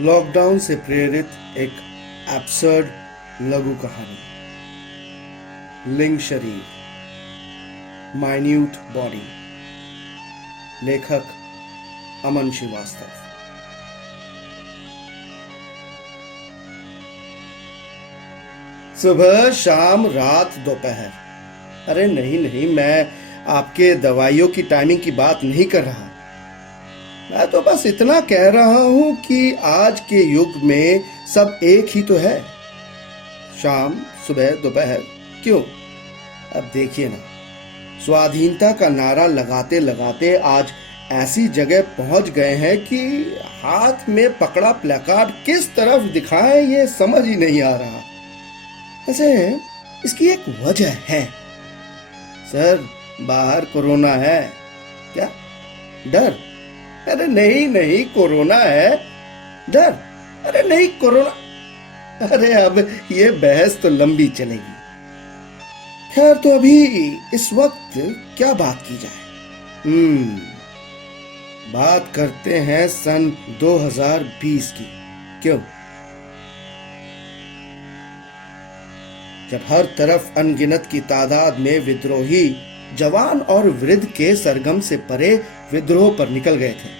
Lockdown से प्रेरित एक एब्सर्ड लघु कहानी, लिंग शरीर, माइन्यूट बॉडी। लेखक अमन श्रीवास्तव। सुबह, शाम, रात, दोपहर। अरे नहीं, मैं आपके दवाइयों की टाइमिंग की बात नहीं कर रहा। मैं तो बस इतना कह रहा हूं कि आज के युग में सब एक ही तो है। शाम, सुबह, दोपहर। क्यों? अब देखिए ना, स्वाधीनता का नारा लगाते लगाते आज ऐसी जगह पहुंच गए हैं कि हाथ में पकड़ा प्लेकार्ड किस तरफ दिखाएं ये समझ ही नहीं आ रहा। ऐसे इसकी एक वजह है। सर, बाहर कोरोना है क्या? डर? अरे नहीं, कोरोना है। डर? अरे नहीं, कोरोना। अरे अब ये बहस तो लंबी चलेगी। खैर, तो अभी इस वक्त क्या बात की जाए? बात करते हैं सन 2020 की। क्यों? जब हर तरफ अनगिनत की तादाद में विद्रोही जवान और वृद्ध के सरगम से परे विद्रोह पर निकल गए थे।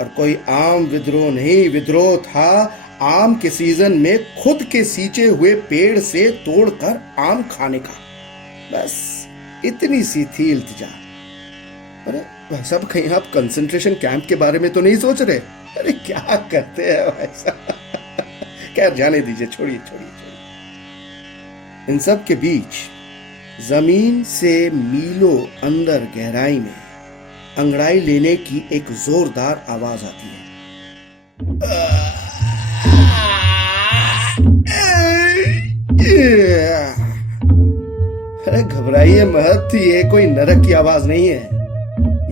और कोई आम विद्रोह नहीं, विद्रोह था आम के सीजन में खुद के सींचे हुए पेड़ से तोड़कर आम खाने का। बस इतनी सी थी इल्तिजा। अरे भाई साहब, कहीं आप कंसंट्रेशन कैंप के बारे में तो नहीं सोच रहे? अरे क्या करते हैं भाई साहब। खैर, जाने दीजिए, छोड़िए। इन सब के बीच जमीन से मीलों अंदर गहराई में अंगड़ाई लेने की एक जोरदार आवाज आती है। अरे घबराइए मत, ये कोई नरक की आवाज नहीं है।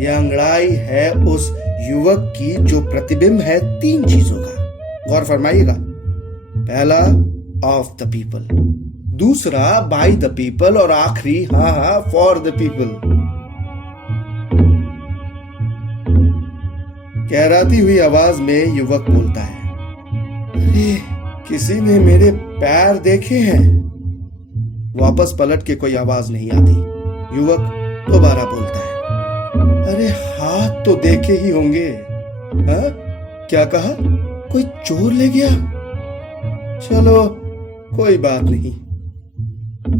यह अंगड़ाई है उस युवक की जो प्रतिबिंब है 3 चीजों का। गौर फरमाइएगा। पहला, ऑफ द पीपल। दूसरा, बाय द पीपल। और आखिरी, हाँ, फॉर द पीपल। कहराती हुई आवाज में युवक बोलता है, अरे किसी ने मेरे पैर देखे हैं? वापस पलट के कोई आवाज नहीं आती। युवक दोबारा बोलता है, अरे हाथ तो देखे ही होंगे। हाँ? क्या कहा? कोई चोर ले गया? चलो, कोई बात नहीं।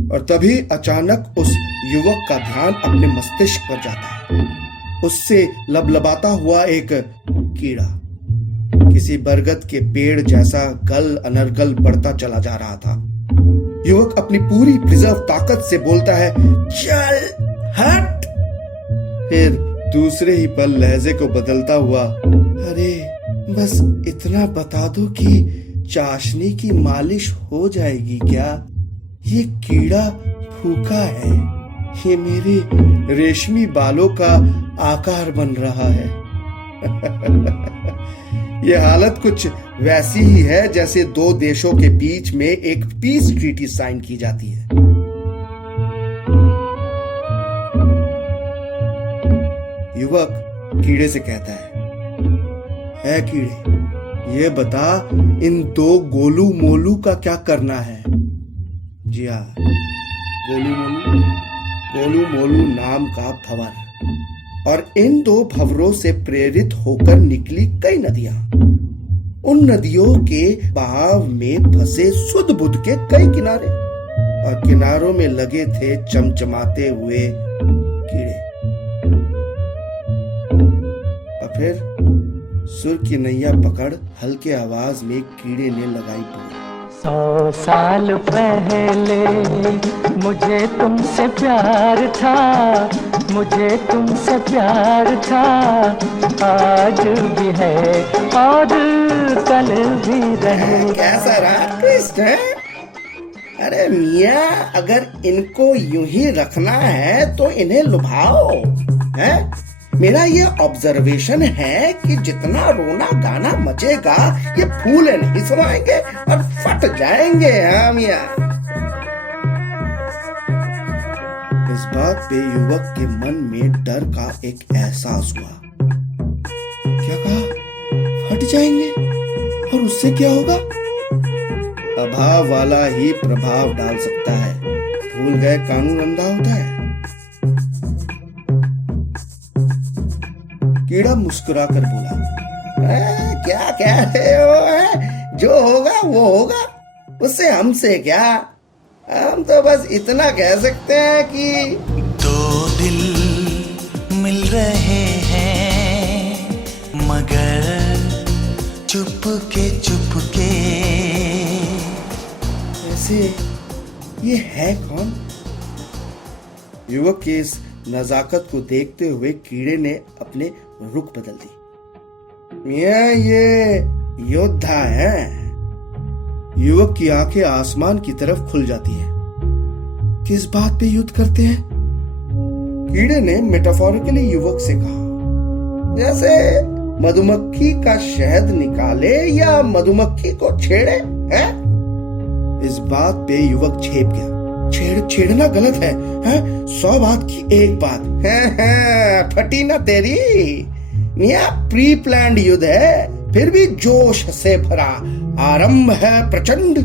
और तभी अचानक उस युवक का ध्यान अपने मस्तिष्क पर जाता है। उससे लबलबाता हुआ एक कीड़ा किसी बरगद के पेड़ जैसा गल अनर्गल बढ़ता चला जा रहा था। युवक अपनी पूरी प्रिजर्व ताकत से बोलता है, चल हट। फिर दूसरे ही पल लहजे को बदलता हुआ, अरे बस इतना बता दो कि चाशनी की मालिश हो जाएगी क्या? ये कीड़ा भूखा है, ये मेरे रेशमी बालों का आकार बन रहा है। ये हालत कुछ वैसी ही है जैसे 2 देशों के बीच में एक पीस ट्रीटी साइन की जाती है। युवक कीड़े से कहता है कीड़े, ये बता इन 2 गोलू मोलू का क्या करना है? जी हाँ, गोलू मोलू नाम का भंवर। और इन 2 भंवरों से प्रेरित होकर निकली कई नदियां। उन नदियों के बहाव में फंसे सुध बुध के कई किनारे, और किनारों में लगे थे चमचमाते हुए कीड़े। और फिर सुर की नैया पकड़ हल्के आवाज में कीड़े ने लगाई बोली, 100 साल पहले मुझे तुमसे प्यार था, मुझे तुमसे प्यार था, आज भी है और कल भी रहेगा। कैसा रहा ट्विस्ट है? अरे मियाँ, अगर इनको यूं ही रखना है तो इन्हें लुभाओ। है? मेरा ये ऑब्जर्वेशन है कि जितना रोना गाना मचेगा ये फूले नहीं समाएंगे और फट जाएंगे। हाँ मियाँ। इस बात पे युवक के मन में डर का एक एहसास हुआ। क्या कहा? फट जाएंगे? और उससे क्या होगा? अभाव वाला ही प्रभाव डाल सकता है। भूल गए कानून अंधा होता है। कीड़ा मुस्कुराकर बोला, क्या कह रहे हो? जो होगा वो होगा, उससे हमसे क्या? हम तो बस इतना कह सकते हैं कि दो दिल मिल रहे हैं मगर चुपके चुपके। ऐसे ये है कौन? युवक की इस नजाकत को देखते हुए कीड़े ने अपने रुख बदल दी। ये योद्धा है। युवक की आंखें आसमान की तरफ खुल जाती हैं। किस बात पे युद्ध करते हैं? कीड़े ने मेटाफोरिकली युवक से कहा, जैसे मधुमक्खी का शहद निकाले या मधुमक्खी को छेड़े, है? इस बात पे युवक छेप गया। छेड़ना गलत है, हैं? 100 बात की एक बात है, फटी ना तेरी। मियां प्री प्लान्ड युद्ध है, फिर भी जोश से भरा। आरंभ है प्रचंड।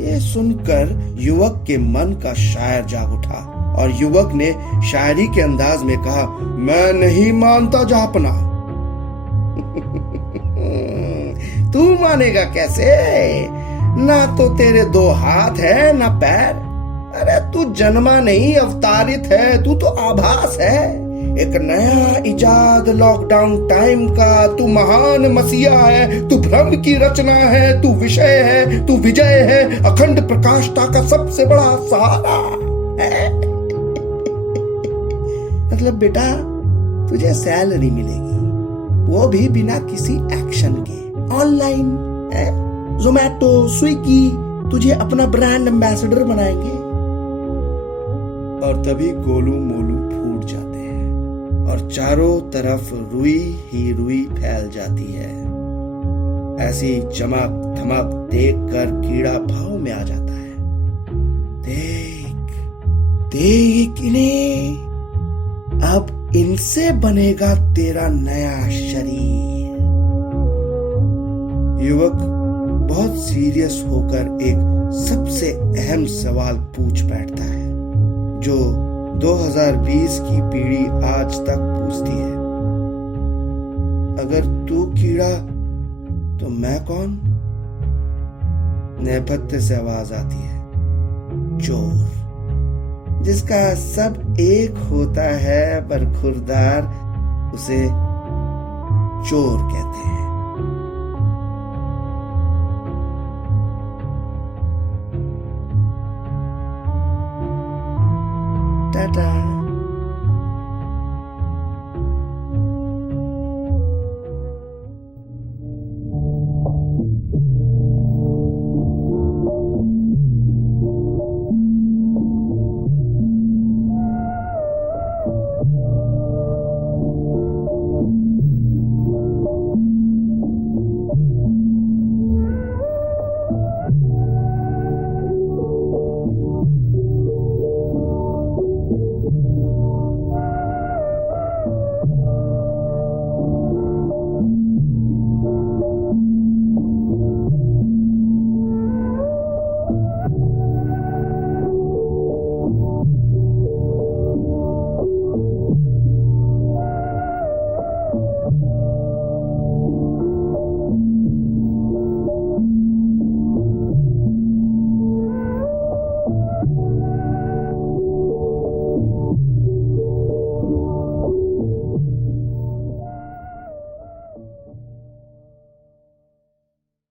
ये सुनकर युवक के मन का शायर जाग उठा और युवक ने शायरी के अंदाज में कहा, मैं नहीं मानता जापना। तू मानेगा कैसे? ना तो तेरे 2 हाथ है ना पैर। अरे तू जन्मा नहीं, अवतारित है। तू तो आभास है, एक नया इजाद लॉकडाउन टाइम का। तू महान मसीहा है, तू भ्रम की रचना है, तू विषय है, तू विजय है, अखंड प्रकाशता का सबसे बड़ा सहारा है। मतलब बेटा, तुझे सैलरी मिलेगी, वो भी बिना किसी एक्शन के। ऑनलाइन ज़ोमैटो, स्विगी तुझे अपना ब्रांड एम्बेसडर बनाएंगे। और तभी गोलू मोलू फूट जाते हैं और चारों तरफ रुई ही रुई फैल जाती है। ऐसी चमक धमक देखकर कीड़ा भाव में आ जाता है। देख इन्हें, अब इनसे बनेगा तेरा नया शरीर। युवक बहुत सीरियस होकर एक सबसे अहम सवाल पूछ बैठता है, जो 2020 की पीढ़ी आज तक पूछती है। अगर तू कीड़ा तो मैं कौन? नेपथ्य से आवाज आती है, चोर। जिसका सब एक होता है पर खुरदार उसे चोर कहते हैं। टाटा।